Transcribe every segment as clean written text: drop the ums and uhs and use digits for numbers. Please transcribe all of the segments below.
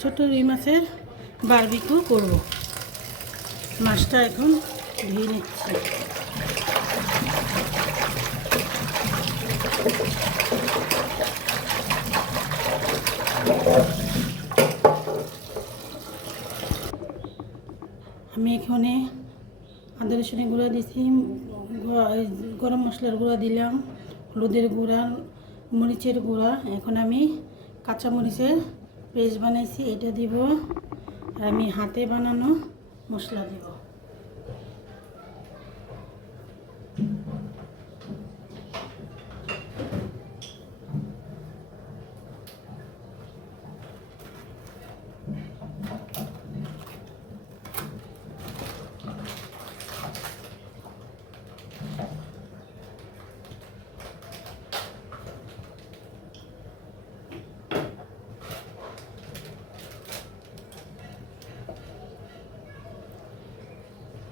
ছোট রুই মাছের বারবিকিউ করব। মাছটা এখন ধুয়ে নিচ্ছি। আমি এখানে আদা রসুনের গুঁড়া দিছি, গরম মশলার গুঁড়া দিলাম, হলুদের গুঁড়া, মরিচের গুঁড়া। এখন আমি কাঁচা মরিচের পেস্ট বানাইছি, এটা দিব। আর আমি হাতে বানানো মশলা দিব।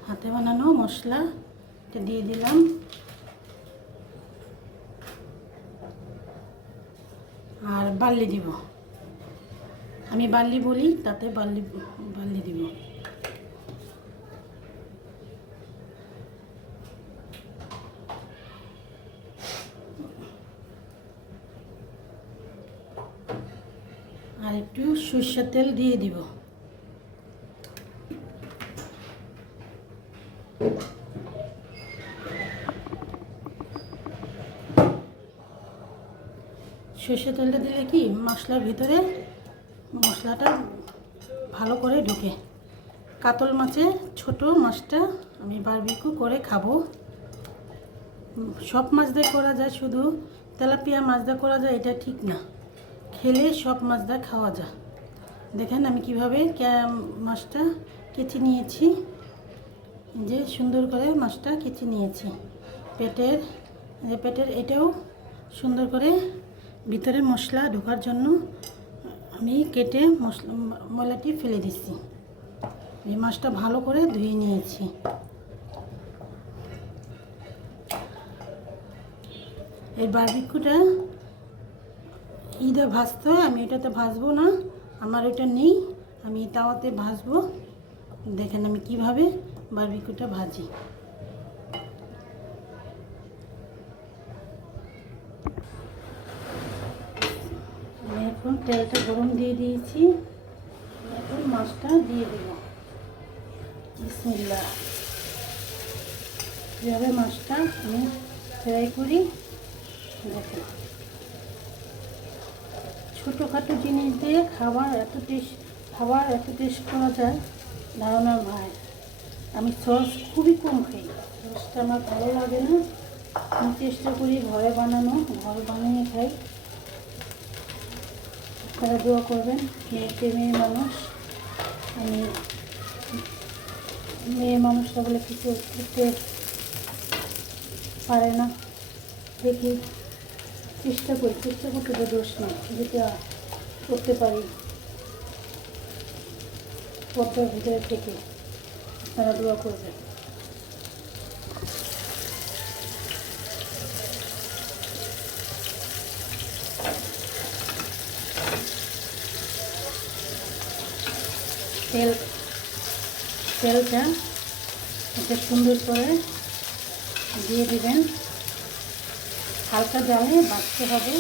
হাতে বানানো মশলা এটা দিয়ে দিলাম। আর বার্লি দিব, আমি বার্লি বলি, তাতে বার্লি দিব। আর একটু সরষের তেল দিয়ে দিব। সরষের তেলটা দিলে কি মশলার ভিতরে মশলাটা ভালো করে ঢুকে। কাতল মাছে ছোট মাছটা আমি বারবিকিউ করে খাবো। সব মাছ দিয়ে করা যায়, শুধু তেলাপিয়া মাছ দিয়ে করা যায় এটা ঠিক না। খেলে সব মাছ দিয়ে খাওয়া যায়। দেখেন আমি কিভাবে মাছটা কেচে নিয়েছি, যে সুন্দর করে মাছটা কেচে নিয়েছি। পেটের এটাও সুন্দর করে ভিতরে মশলা ঢোকার জন্য আমি কেটে ময়লাটি ফেলে দিচ্ছি। এই মাছটা ভালো করে ধুয়ে নিয়েছি। এই বারবিকিউটা ইদা ভাজতে হয়, আমি এটাতে ভাজবো না, আমার এটা নেই, আমি তাওয়াতে ভাজবো। দেখেন আমি কিভাবে বারবিকিউটা ভাজি। আমি এখন তেলটা গরম দিয়ে দিয়েছি, এখন মাছটা দিয়ে দেব। বিসমিল্লাহ। যেভাবে মাছটা আমি ফ্রাই করি, দেখেন ছোটোখাটো জিনিস দিয়ে খাবার এত টেস্ট করা যায় ধারণা ভাই। আমি সস খুবই কম খাই, সসটা আমার ভালো লাগে না। আমি চেষ্টা করি ঘরে বানিয়ে খাই। আপনারা দোয়া করবেন। মেয়ে মানুষ, আমি মেয়ে মানুষরা বলে কিছু করতে পারে না। দেখি চেষ্টা করতে তো দোষ নেই, যেটা করতে পারি পর্দার ভিতরে থেকে। আপনারা দোয়া করবেন। তেলটা এটা সুন্দর করে দিয়ে দেবেন। হালকা জালে বাঁচতে হবে,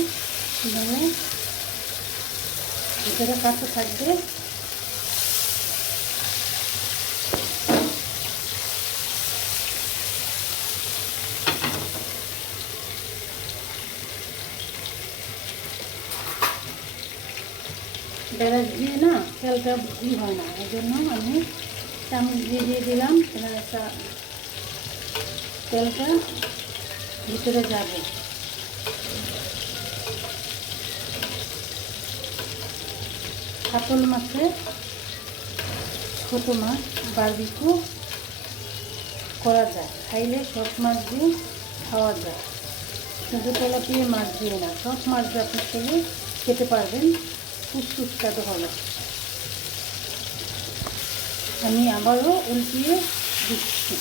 মানে ভিতরে কাঁচা থাকবে। বেড়া দিয়ে না তেলটা হয় না, এই জন্য আমি চামচ দিয়ে দিলাম। একটা তেলটা ভিতরে যাবে। কাতল মাছের ছোট মাছ বারবিকিউ করা যায়, খাইলে সব মাছ দিয়ে খাওয়া যায়, শুধু তেলাপিয়া মাছ দিয়ে না। সব মাছ দিয়ে আপনি খেতে পারবেন, খুব সুস্বাদু হবে। আমি আবারও উল্টিয়ে দিচ্ছি।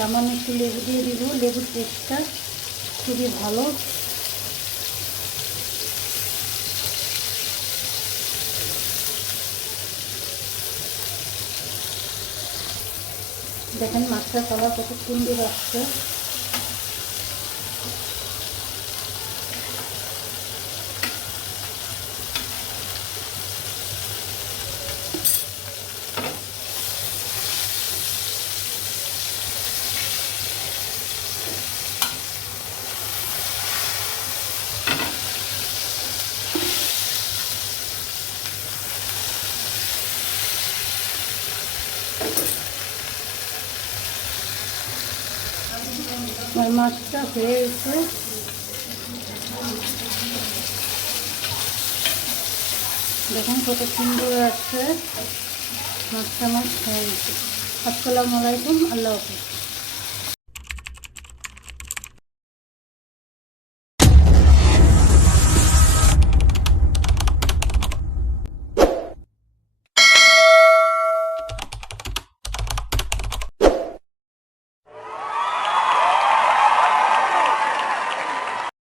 সামান্য একটু লেবু দিয়ে দিব, লেবুর টেস্টটা খুবই ভালো। দেখেন মাছটার কালার কত সুন্দর আসছে। আমার মাছটা হয়ে গেছে। দেখুন কত সুন্দর আছে মাছটা, আমার হয়ে গেছে। আসসালামু আলাইকুম, আল্লাহ হাফেজ।